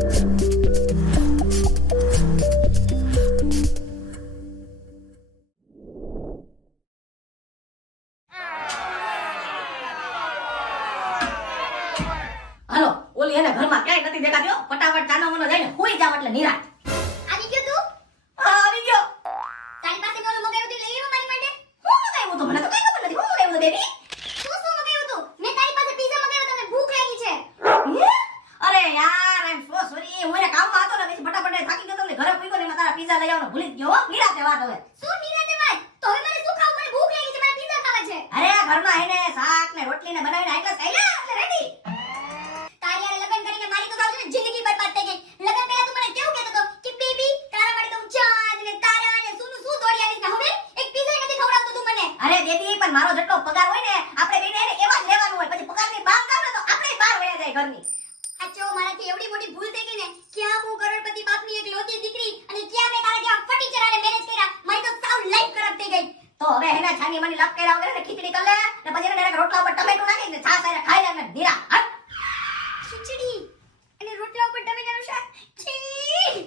હાલો ઓલી એને ઘરમાં ક્યાંય નથી દેખાતી હો. ફટાફટ ચાનો મનો જઈને હુઈ જાવ એટલે નિરાંત. આવી ગયો તું? હા આવી ગયો. તારી પાસે કોનું મગાવ્યું તું લઈ આવ્યો મારી માટે? હું મગાવ્યું તું? મને તો કઈ ખબર નથી. હું મગાવ્યું બેબી? શું મગાવ્યું તું? મેં તારી પાસે પિઝા મગાવ્યો, તને ભૂખ લાગી છે. અરે યાર આઈ એમ સો સોરી. હું એને કામમાં હતો ને પછી ફટાફટ થાકી ગયો તો એટલે ઘરે પૂગ્યો ને એમાં તારા પિઝા લઈ આવવાનો ભૂલી જ ગયો હો. નિરાંતે વાત હવે. શું નિરાંતે વાત? તો હવે મને શું ખાવું? મને ભૂખ લાગી છે, મારે પિઝા ખાવા છે. અરે આ ઘરમાં એને શાક ને રોટલી ને બનાવીને આટલા ખાઈ લે એટલે રેડી. તારી હારે લગ્ન કરીને મારી તો સાવ છે ને જિંદગી બરબાદ થઈ ગઈ. લગ્ન પહેલા તું મને કેવું કહેતો હતો કે બેબી તારા માટે તો હું ચાંદ ને તારા ને શું દોડી આવીશ ને હવે એક પિઝા નથી ખવડાવતો તું મને. અરે બેબી પણ મારો જેટલો પગાર હોય ને આપણે બેને એને એવા જ લેવાનું હોય. પછી પગારની બાર કાઢો ને તો આપણે બહાર વયા જાય ઘરની. સાચો મારાથી એવડી મોટી ભૂલ થઈ ગઈ ને. ક્યાં હું કરોડપતિ બાપની એક લોતી દીકરી અને ક્યાં મેં તારા જેવા ફટીચર હારે મેરેજ કર્યા. મારી તો સાવ લાઈફ ખરાબ થઈ ગઈ. તો હવે એના છાની માની લાપ કર્યા વગર ને ખીચડી કર લે ને પછી એને ડાયરેક્ટ રોટલા ઉપર ટમેટું નાખી ને છાશ સાથે ખાઈ લે ને નીરા હટ. ખીચડી અને રોટલા ઉપર ટમેટાનું શાક. છી.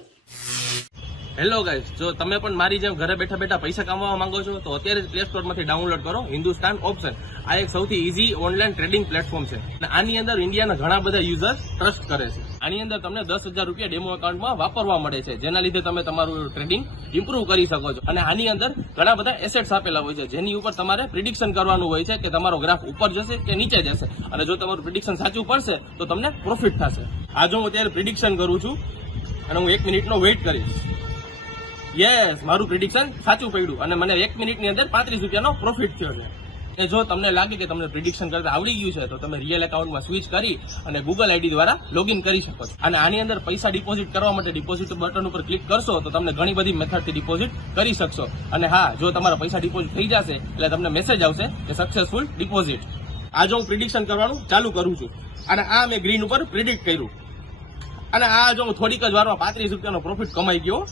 હેલો ગાઈસ, જો તમે પણ મારી જેમ ઘરે બેઠા બેઠા પૈસા કમાવા માંગો છો તો અત્યારે જ પ્લે સ્ટોર માંથી ડાઉનલોડ કરો હિન્દુસ્તાન ઓપ્શન. આ એક સૌથી ઈઝી ઓનલાઈન ટ્રેડિંગ પ્લેટફોર્મ છે અને આની અંદર ઇન્ડિયાના ઘણા બધા યુઝર્સ ટ્રસ્ટ કરે છે. આની અંદર તમને 10,000 રૂપિયા ડેમો એકાઉન્ટમાં વાપરવા મળે છે, જેના લીધે તમે તમારું ટ્રેડિંગ ઇમ્પ્રુવ કરી શકો છો. અને આની અંદર ઘણા બધા એસેટ્સ આપેલા હોય છે, જેની ઉપર તમારે પ્રિડિક્શન કરવાનું હોય છે કે તમારો ગ્રાફ ઉપર જશે કે નીચે જશે. અને જો તમારું પ્રિડિક્શન સાચું પડશે તો તમને પ્રોફિટ થશે. આ જો હું અત્યારે પ્રિડિક્શન કરું છું અને હું 1 મિનિટનો વેઇટ કરીશ. યસ, મારું પ્રિડિક્શન સાચું પડ્યું અને મને 1 મિનિટની અંદર 35 રૂપિયાનો પ્રોફિટ થયો છે. અને જો તમને લાગે કે તમને પ્રિડિક્શન કરતા આવડી ગયું છે તો તમે રિયલ એકાઉન્ટમાં સ્વિચ કરી અને ગૂગલ આઈડી દ્વારા લોગિન કરી શકો છો. અને આની અંદર પૈસા ડિપોઝિટ કરવા માટે ડિપોઝિટ બટન ઉપર ક્લિક કરશો તો તમને ઘણી બધી મેથડથી ડિપોઝિટ કરી શકશો. અને હા, જો તમારા પૈસા ડિપોઝિટ થઈ જશે એટલે તમને મેસેજ આવશે કે સક્સેસફુલ ડિપોઝિટ. આ જો હું પ્રિડિક્શન કરવાનું ચાલુ કરું છું અને આ મેં ગ્રીન ઉપર પ્રિડિક્ટ કર્યું અને આ જો હું થોડીક જ વારમાં 35 રૂપિયાનો પ્રોફિટ કમાઈ ગયો.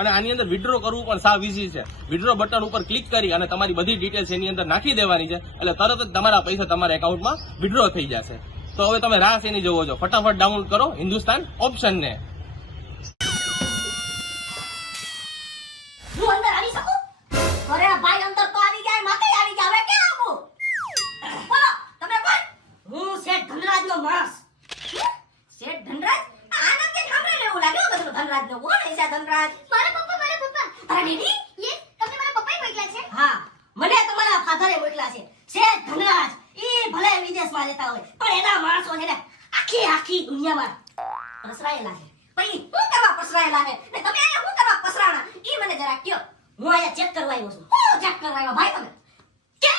અને આની અંદર વિડ્રો કરવું પણ સાવ ઈઝી છે. વિડ્રો બટન ઉપર ક્લિક કરી અને તમારી બધી ડિટેલ્સ એની અંદર નાખી દેવાની છે એટલે તરત જ તમારા પૈસા તમારા એકાઉન્ટમાં વિડ્રો થઈ જશે. તો હવે તમે રાહ શેની જોવો છો? ફટાફટ ડાઉનલોડ કરો હિન્દુસ્તાન ઓપ્શનને. હું અંદર આવી શકું? અરે ભાઈ અંદર તો આવી જાય, માથે આવી જાય. હવે ક્યાં આવું? બોલો તમે કોણ? હું શેઠ ધનરાજનો માણસ. શેઠ ધનરાજ? આ નામ કે સાંભળે લેવું લાગે હો બધું ધનરાજનો. કોણ છે આ ધનરાજ? મારા પપ્પા. અરે બેબી, યસ, તમને મારા પપ્પાએ મોકલ્યા છે. હા મને તમારા ફાધરે મોકલા છે. શેઠ ધનરાજ ઈ ભલે વિદેશમાં રહેતા હોય પણ એના માણસો છે ને આખી દુનિયામાં પસરાયેલા છે. પછી હું કરવા પસરાયેલા છે ને તમે અહીંયા હું કરવા પસરાણા ઈ મને જરા કયો. હું અહીંયા ચેક કરવા આવ્યો છું. હું ચેક કરવા આવ્યો ભાઈ તમે? કે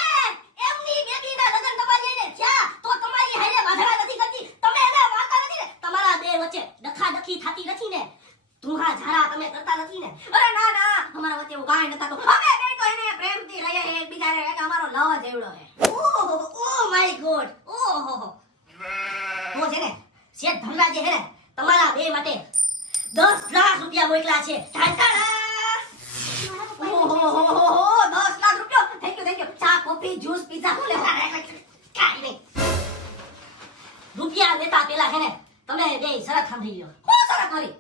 એમની બેબીના લગ્ન કરવા જઈને જ્યાં તો તમારી હારે વાધરા નથી કરતી, તમે એને વાતા નથી ને, તમારા બે વચ્ચે ડખાડખી થતી નથી ને, ધુહા ઝારા તમે કરતા નથી ને? અરે ના ના, અમારા વચ્ચે એવું કાંઈ નતા. તો અમે બે તો એને પ્રેમથી રહીએ એકબીજાને, કે અમારો લવ જ એવડો છે. Oh my God. ઓહો તો છે ને શેઠ ધનરાજે છે ને તમારા બે માટે 10 લાખ રૂપિયા મોકલા છે. ઓહો 10 લાખ રૂપિયા. Thank you. ચા કોફી જ્યુસ પીઝા શું લેવા? કાઈ નહીં. રૂપિયા લેતા પેલા છે ને તમે બે શરત સાંભળી લ્યો. શું શરત કરી?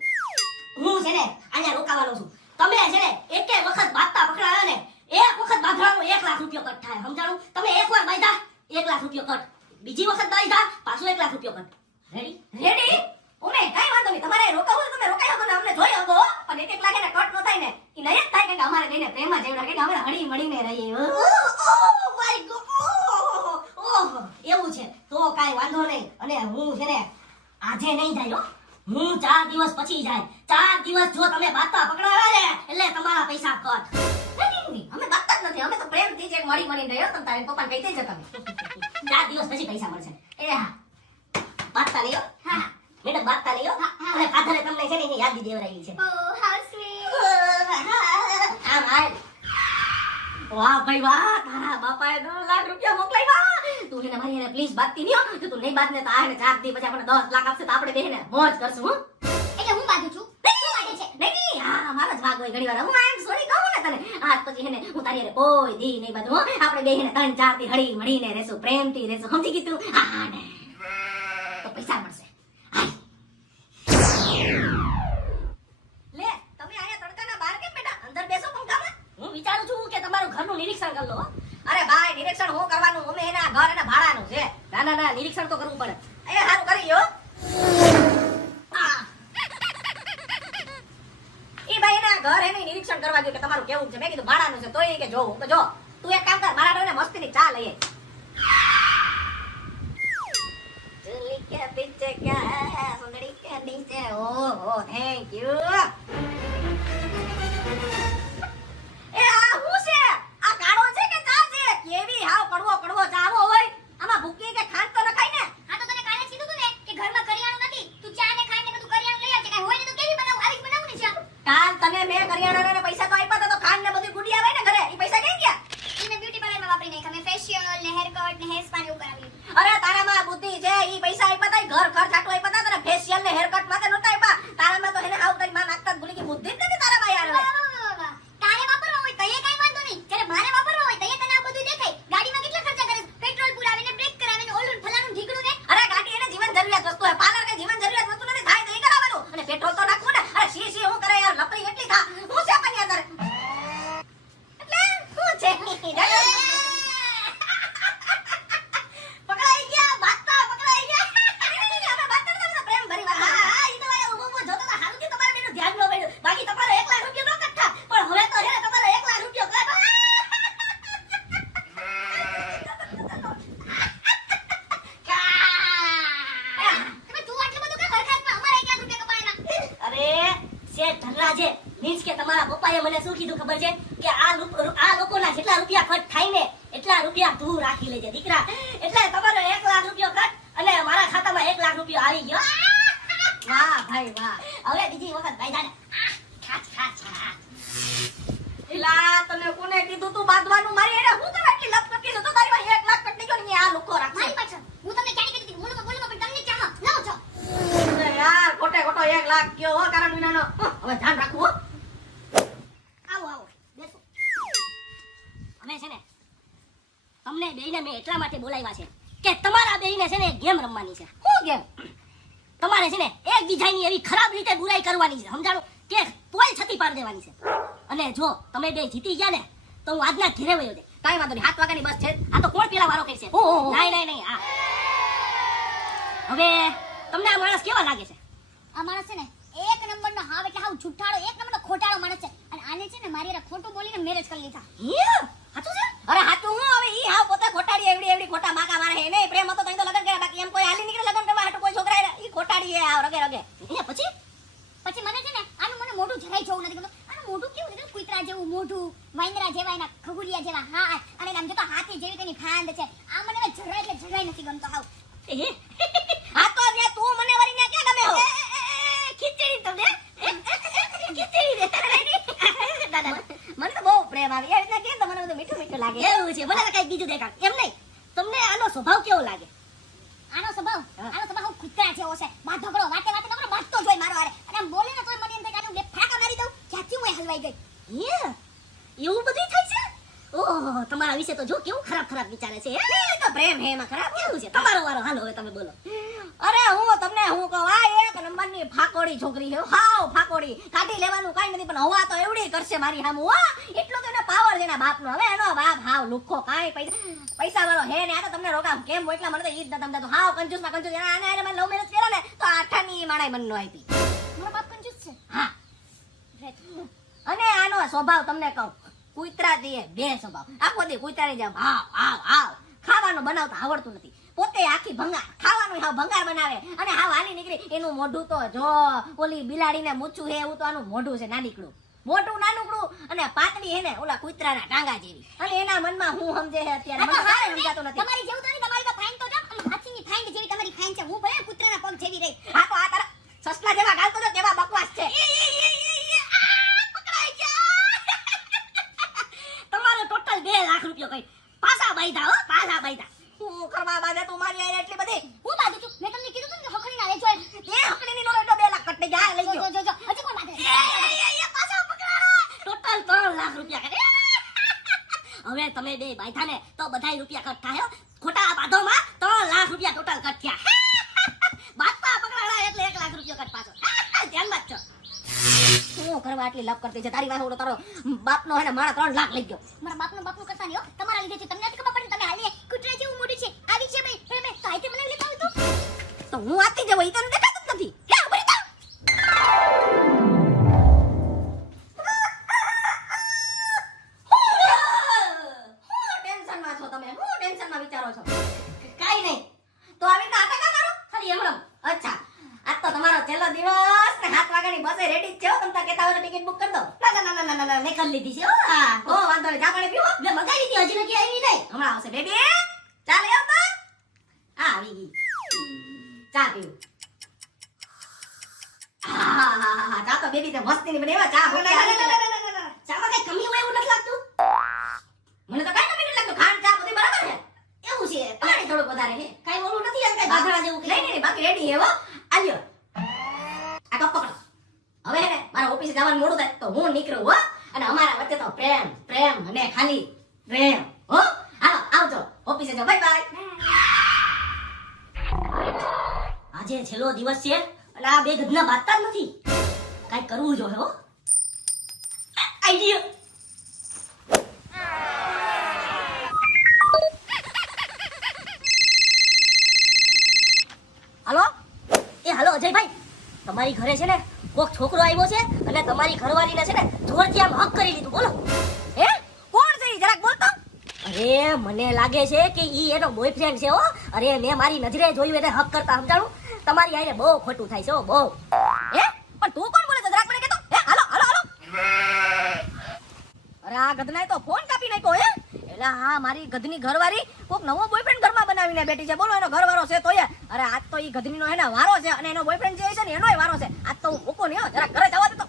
હું છે ને અહીંયા રોકાવાનો છું. તમે છે ને એક વખત બાંધતા પકડાયો ને એક વખત બાંધવાનો 1 લાખ રૂપિયો કટ થાય. સમજાણું? તમે એકવાર બાંધા 1 લાખ રૂપિયો કટ, બીજી વખત બાંધા પાછો 1 લાખ રૂપિયો કટ. રેડી? ઓમે કાઈ વાંધો નહીં. તમારે રોકાવું તો તમે રોકાઈ શકો ને, અમને જોઈ શકો. પણ 1 લાખ એને કટ નો થાય ને ઈ નહીં જ થાય કે અમારે બેને પ્રેમમાં જેવડા કે અમે હળી મળીને રહીએ. Oh my God. ઓહ એવું છે તો કાઈ વાંધો નહીં. અને હું છે ને આજે નહીં જાય હો, હું 4 દિવસ પછી જાય. 4 દિવસ જો તમે બાતા પકડાવ્યા ને એટલે તમારા પૈસા કટ. નહીં અમે બાતા જ નથી, અમે તો પ્રેમથી જ એક મળીને રહ્યો. તમે તારે પપ્પાને કહી દેજો તમે. 4 દિવસ પછી પૈસા મળશે. એ હા બાતા નહીં હો. હા મેડમ બાતા નહીં હો. અને ફાધરે તમને છે ને એની યાદી દેવરાવી છે. ઓહ હાઉ સ્વીટ. આમ હાલ. વાહ ભાઈ વાહ, તારા બાપાએ 10 લાખ રૂપિયા મોકલાવ્યા. તું એને મારી એને પ્લીઝ બાતતી નહીં હો. તું નહીં બાત ને તો આને 4 દી પછી આપણે 10 લાખ આપશે તો આપણે બેને મોજ કરશું. હું એટલે હું બાંધું છું. શું બાંધે છે? નહીં હા મારો જ ભાગ હોય ઘણી વાર. હું આઈ એમ સોરી કહું ને તને આજ પછી એને હું તારી હારે કોઈ દી નહીં બાંધું હો. આપણે બેને 3-4 દી હળી મળીને રહેશું, પ્રેમથી રહેશું. સમજી ગઈ તું? હા ને તો પૈસા મળશે. હાય ના નિરીક્ષણ તો કરવું પડે. એ હારું કરી લ્યો. આ, ઈ ભાઈ ના ઘર એને નિરીક્ષણ કરવા ગયો કે તમારું કેવું છે. મેં કીધું ભાડાનું છે તોય ઈ કે જોવું. તો જો તું એક કામ કર, મારા ડોને મસ્તીની ચા લઈ આય. ચૂલી કે પીછે ક્યા હૈ સુંદરી કે નીચે. ઓહો થેન્ક યુ. એ આ હું છે? આ કાળો છે કે ચા છે? કેવી હાવ કડવો કડવો ચા આવો હોય. આમાં ભૂકી કે ખાંડ તો નખાય ને. હા તો તને કાલે કીધું તું ને કે ઘરમાં કરિયાણું નથી, તું ચા ને ખાંડ ને બધું કરિયાણું લઈ આવજે. કાંઈ હોય ને તો કેવી બનાવું, આવી જ બનાવું ને ચા. કાલ તને મેં કરિયાણાના પૈસા તો આપ્યા હતા, તો ખાંડ ને બધું ગુડી આવે ને ઘરે. ઈ પૈસા ક્યાં ગયા? ઈ મેં બ્યુટી પાર્લરમાં વાપરી નાખ્યા. મેં ફેશિયલ ને હેર કટ ને હેર સ્પા ને એવું કરાવી લીધું. અરે તારામાં બુદ્ધિ છે. ઈ પૈસા આપ્યા તા, ઈ ઘર ખર્ચ આટલું આપ્યા તા, તને ફેશિયલ ને હેર કટ માટે નહોતા આપ્યા. તારામાં તો એને હાવ તારી માં નાખતા જ ભૂલી ગઈ. બુદ્ધિ જ નથી તારામાં યાર. વાહ, વાહ, વાહ, વાહ. તારે વાપરવા હોય તો એ કાંઈ વાંધો નહીં. જ્યારે મારે વાપરવા હોય તો એ તને આ બધું દેખાય. ગાડીમાં કેટલા ખર્ચા કરે છે? પેટ્રોલ પુરાવે ને બ્રેક કરાવે ને ઓલું ને ફલાણું ઢીકણું ને. અરે ગાડી એને જીવન જરૂરિયાત વસ્તુ હે. પાર્લર કે જીવન જરૂરિયાત વસ્તુ નથી. થાય તો ઈ કરાવવાનું. અને પેટ્રોલ તો નાખવું ને. અરે સી હું કરે યાર, લપડી કેટલી થા. હું છે કન્યા તારે? એટલે શું છે? પકડાઈ ગયા, બાતા પકડાઈ ગયા. અમે બાતા નતા, પ્રેમ ભરી વાત. હા, હા, ઈ તો ભાઈ ઊભું ઊભું જોતો તો હારું થયું તમારે બેનું ધ્યાન ન પડ્યું. બાકી તમારો 1 લાખ રૂપિયા નો કટ થાય. પણ હવે તો છે ને તમારો 1 લાખ રૂપિયો કટ. તમે તું આટલું બધું કાં ખર્ચામાં અમારા 1 લાખ રૂપિયા કપાયેલા? અરે શેઠ ધનરાજે મીન્સ કે તમારા પપ્પાએ મને શું કીધું ખબર છે કે આ લોકોના જેટલા રૂપિયા ખર્ચ થાય ને એટલા રૂપિયા તું રાખી લેજે દીકરા. એટલે તમારો 1 લાખ રૂપિયો ખર્ચ અને મારા ખાતામાં 1 લાખ રૂપિયો આવી ગયો. વાહ ભાઈ વાહ. હવે બીજી વખત ભાઈ જાને ખાચ ખાચ ખાચ. એલા તને કોને કીધું તું બાંધવાનું? મારી એને હું કરવા એટલી લપ કરતી છું? તો તારી પાસે 1 લાખ કટી ગયો ને આ લોકો રાખશે. મારી પાછળ હું તમને ક્યારે કીધી હતી બોલું પણ તમને ચામાં લાવો છો. અરે યાર ખોટે ખોટો 1 લાખ ગયો હો કારણ વિનાનો. હવે ધ્યાન રાખવું હો. આવો આવો બેસો. અમે છે ને તમને બેયને મેં એટલા માટે બોલાવ્યા છે કે તમારા બેયને છે ને ગેમ રમવાની છે. શું કેમ? તમારે છે ને એકબીજાની એવી ખરાબ રીતે બુરાઈ કરવાની છે, સમજાણું? કે તોય છતી પાડી દેવાની છે. અને જો તમે બે જીતી ગયા ને તો હું આજના ઘરે વયો જાય. કાંઈ વાંધો નહીં, 7 વાગ્યાની બસ છે. આ તો કોણ પેલા વારો કરશે? ઓહો. નહીં આ હવે તમને આ માણસ કેવા લાગે છે? આ માણસ છે ને એક નંબરનો હાવ એટલે હાવ જુઠ્ઠાળો, એક નંબરનો ખોટાળો માણસ છે. અને આને છે ને મારી હારે ખોટું બોલીને મેરેજ કરી લીધા. સાચું છે? અરે હાચું હું હવે ઈ હાવ પોતે ખોટાડી એવડી ખોટા માકા મારે હે. નહીં પ્રેમ હતો તો ઈ તો લગન કર્યા. બાકી એમ કોઈ હાલી નીકળે લગન કરવા હાટુ કોઈ છોકરા હારે. ઈ ખોટાડી હે હાવ રગે રગે. પછી પછી મને છે ને આનું મને મોઢું જરાય જોવું નથી ગમતું. આનું મોઢું કેવું છે? કૂતરા જેવું મોઢું, વાંદરા જેવા એના ખગુલિયા જેવા હાથ, અને આમ જોતો હાથી જેવી તેની ખાંડ છે. આ મને હવે જરાય એટલે જરાય નથી ગમતો હાવ. હા તો રે તું મને વરી ન્યા ક્યાં ગમે હો? ખીચડી તમને ખીચડી દે. દાદા મને તો બહુ પ્રેમ આવે. એ રીતના કેમ તો મને બધું મીઠું મીઠું લાગે. એવું છે. મને કઈ બીજું દેખાડ. એમ નહીં, તમને આનો સ્વભાવ કેવો લાગે? આનો સ્વભાવ હાવ કૂતરા જેવો છે. વાત ઢોકળો, વાતે વાતે ઢોકળો, બાજતો જોઈ મારો હારે. અને આમ બોલે ને તોય મને એમ થાય કે આને બે ફાકા મારી દઉં. ક્યાંથી હું હલવાઈ ગઈ. એવું બધું થાય છે? ઓહો, તમારા વિશે તો જો કેવું ખરાબ વિચારે છે. એ તો પ્રેમ હે એમાં ખરાબ. એવું છે. તમારો વારો, હાલો હવે તમે બોલો. અરે હું તમને હું કહું, આ 1 નંબરની ફાકોડી છોકરી છે. હાવ ફાકોડી. કાઢી લેવાનું કાઈ નથી, પણ હવા તો એવડી કરશે મારી સામું. હો એટલો તો એને પાવર છે એના બાપનો. હવે એનો બાપ હાવ લુખ્ખો, કાઈ પૈસા વાળો હે ને. આ તો તમને રોકા કેમ હોય એટલા મને તો ઈ જ નતા સમજાતું. હાવ કંજૂસ માં કંજૂસ. આને આરે મેં લવ મેરેજ કર્યા ને તો આઠાની માણાઈ બનનો આપી. મારો બાપ કંજૂસ છે. હા. અને આનો સ્વભાવ તમને કહું, કૂતરા દીએ બે સ્વભાવ. આખો દી કૂતરાની જેમ હાવ ખાવાનું બનાવતા આવડતું નથી. પોતે આખી ભંગાર, ખાવાનું હાવ ભંગાર બનાવે. અને હાવ હાલી નીકળી. એનું મોઢું તો જો ઓલી બિલાડીને મૂછું હે એવું તો આનું મોઢું છે નાનીકડું. મોટું નાનકડું અને પાતળી હે ને ઓલા કૂતરાના ટાંગા જેવી. અને એના મનમાં હું સમજે છે અત્યારે મને કાંઈ સમજાતું નથી. તમારી જેવું તો નહીં, તમારી તો ફાઈન તો જો આમ હાથીની ફાઈન જેવી તમારી ફાઈન છે. હું ભલે કૂતરાના પગ જેવી રહી. હા તો આ તારા સસલા જેવા ગાલતો તો તેવા બકવાસ છે. તમારો ટોટલ 2 લાખ રૂપિયો કઈ પાછા બાંધ્યા. હો પાછા બાંધ્યા. હું કરવા બાદે તું મારી આઈને એટલી બધી હું બાજુ છું. મેં તમને કીધું તું ને કે હખણી ના લેજો એમ. તે હકડીની નો એટલો 2 લાખ કટી જા લઈ જો ગયો. જો જો હજી કોણ બાંધે? પાછા પકડાડો. ટોટલ 3 લાખ રૂપિયા કરે. હવે તમે બે બાંધ્યા ને તો બધાય રૂપિયા કટ થાય. હો. ખોટા બાંધોમાં 3 લાખ રૂપિયા ટોટલ કટ થયા. બાપા પકડાડા એટલે 1 લાખ રૂપિયો કટ પાછો. ધ્યાન રાખજો. શું કરવા આટલી લપ કરતી છે? તારી પાસે ઓલો તારો બાપનો હે ને મારા 3 લાખ લઈ ગયો. મારા બાપનું કરતા નહીં હો. તમારા લીધે છે. તમને નથી ખબર પડી? તમે હાલી કૂતરા જેવું મોઢું છે. આવી છે ભાઈ. મેં તો આઈટમ તો હું આતી જવો ઈ તને દેખાતું જ નથી લે ઉભરી થા હું ટેન્શનમાં છો તમે હું ટેન્શનમાં વિચારો છો કાઈ નહીં તો આવી રીતે આટા કા મારો ખાલી હમણાં અચ્છા આજ તો તમારો છેલ્લો દિવસ ને 7 વાગ્યાની બસે રેડી જ છે હો તમે કહેતા હોય ટિકિટ બુક કરી દો ના મેં કરી લીધી છે હો હા ઓ વાંધો નહીં ચા પાણી પીવો મેં મગાવી હતી હજી નથી આવી નહીં હમણાં આવશે બેબી ચા લઈ આવ તો હા આવી ગઈ ચા પીવું હા ચા તો બેબી તે મસ્તીની બને એવા ચા ભૂખ્યા આવી ગયા. ચામાં કઈ કમી હોય એવું નથી લાગતું મને તો કાંઈ કમી નથી લાગતું ખાંડ ચા બધી બરાબર છે એવું છે પાણી થોડુંક વધારે છે કઈ ઓલું નથી એમ કઈ બાધરા જેવું નહીં નહીં બાકી રેડી હે હો આલ્યો આ કપ પકડો હવે હે ને મારા ઓફિસે જવાનું મોડું થાય તો હું નીકળું હો અને અમારા વચ્ચે તો પ્રેમ અને ખાલી પ્રેમ હો હાલો આવજો ઓફિસે જાઓ બાય બાય આજે છેલ્લો દિવસ છે અને આ બે ગધના બાતતા જ નથી કઈ કરવું જોઈએ હો આઈડિયા હાલો એ હાલો અજયભાઈ તમારી ઘરે છે ને કોક છોકરો આવ્યો છે અને તમારી ઘરવાળીને છે ને જોરથી આમ હક કરી લીધું બોલો હે કોણ છે ઈ જરાક બોલતો અરે મને લાગે છે કે ઈ એનો બોયફ્રેન્ડ છે હો અરે મેં મારી નજરે જોયું એને હક કરતા સમજાણું તમારી આઈને બહુ ખોટું થાય છે હો બહુ હે પણ તું કોણ બોલે છે જરાક મને કહેતો હે હાલો હાલો હાલો અરે આ ગધનાએ તો ફોન કાપી નાખ્યો હે એલા હા મારી ગધની ઘરવાળી કોક નવો બોયફ્રેન્ડ ઘરમાં બનાવીને બેઠી છે બોલો એનો ઘરવાળો છે તોય અરે આજ તો ઈ ગધનીનો હે ને વારો છે અને એનો બોયફ્રેન્ડ જે છે ને એનોય વારો છે આજ તો હું મૂકો નહીં હો જરા ઘરે જવા દે તો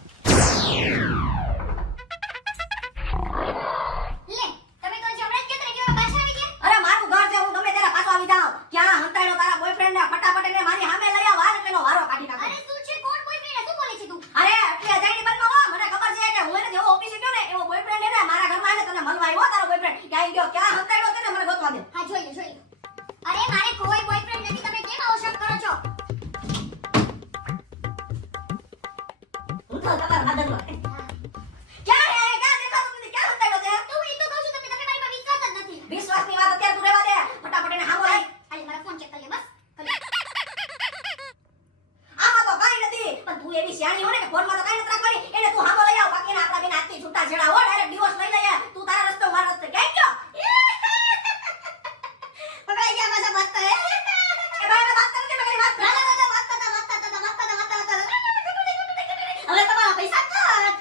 લે તમે તો હજી હમણાં જ કહેતા કે પાછા આવી ગયા અરે મારું ઘર છે હું ગમે ત્યારે પાછો આવી જાઉં ક્યાં હંતાડો તારા બોયફ્રેન્ડ ને ફટાફટ એને મારી સામે લઈ આવ અને તેનો વારો કાઢી નાખો અરે શું છે કોણ બોયફ્રેન્ડ શું બોલે છે તું અરે એટલે અજાયની બનમાં હો મને ખબર છે કે હું એને જેવો ઓફિસે ગયો ને એવો બોયફ્રેન્ડ એને મારા ઘરમાં આને તને મળવા આવ્યો તારો બોયફ્રેન્ડ ક્યાં ગયો ક્યાં હંતાડો તેને મને ગોતવા દે હા જોઈ લો અરે મારે કોઈ બોયફ્રેન્ડ નથી તમે કેમ આવો શક કરો છો હું તો તમારા ફાધરમાં ક્યાં હે ક્યાં દેખાતું નથી ક્યાં હંતાડો તે તો હું એ તો કહું છું તમને તમે મારી પર વિશ્વાસ જ નથી વિશ્વાસની વાત અત્યારે તું રહેવા દે ફટાફટ એને હામો લઈ અરે મારા ફોન ચેક કરી લે બસ આમાં તો કાઈ નથી પણ તું એવી શિયાળી હો ને કે ફોનમાં તો કાઈ નથી રાખવાની એને તું હામો લઈ આવ બાકી એને આપણા બેન હાથથી છૂટા છેડા હો ડાયરેક્ટ ડિવોર્સ લઈ લઈએ તું તારા રસ્તે મારા રસ્તે ક્યાં ગયો પકડાઈ ગયા પાછા બાતતા હે એ ભાઈ મેં વાત કરી મેં વાત ના, ના, ના, વાતતા હતા. હવે તમારા પૈસા કર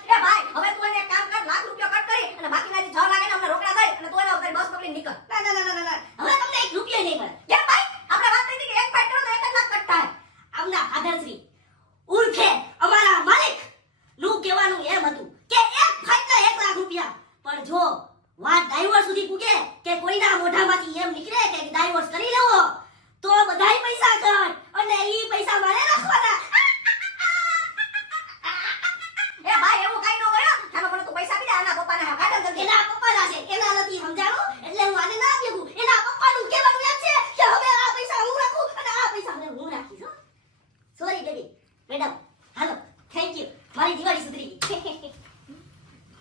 એ ભાઈ હવે તું એને એક કામ કર લાખ રૂપિયા કટ કરી અને બાકીના જે 6 લાખ એને અમને રોકડા દઈ અને તું એને ઉતારી બસ પકડી નીકળ ના હવે તમને એક રૂપિયો નહીં મળે કેમ ભાઈ આપણે વાત થઈ હતી કે એક ફાઇટ કરો તો 1 લાખ કટ થાય આમના ફાધરશ્રી ઉર્ફે અમારા માલિક નું કહેવાનું એમ હતું કે એક ફાઇટના 1 લાખ રૂપિયા પણ જો વાત ડાઈવોર્સ સુધી પૂગે કે કોઈના મોઢામાંથી એમ નીકળે કે ડાઈવોર્સ કરી લેવો તો બધાય પૈસા કર અને ઈ પૈસા મારે રાખવાના એ ભાઈ એવું કાઈ ન હોય હો. ચાલો મને તું પૈસા આપી દે આના પપ્પાને હા કાઢો જલ્દી એના પપ્પાના છે એના નથી સમજાણું એટલે હું આને ના દેવું એના પપ્પાનું કહેવાનું એમ છે કે હવે આ પૈસા હું રાખું અને આ પૈસા હવે હું રાખીશ હો sorry baby madam hello thank you મારી દિવાળી સુધરી ગઈ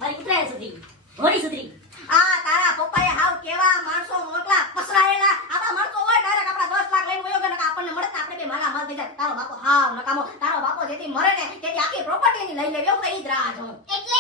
મારી ઉત્તરાયણ સુધરી ગઈ હોળી સુધરી ગઈ આ તારા પપ્પાએ હાવ કેવા માણસો મોકલા પસરાયેલા આવા માણસો હોય ડાયરેક્ટ આપડા 10 લાખ લઈને વયો ગયો ને આપણને મળે ને આપણે બે માલા માલ થઈ જાય તારો બાપો હાવ નકામો તારો બાપો જેથી મરે ને તેથી આખી પ્રોપર્ટી એની લઈ લેવી એવું તો ઈ જ રાહ જોઉં એટલે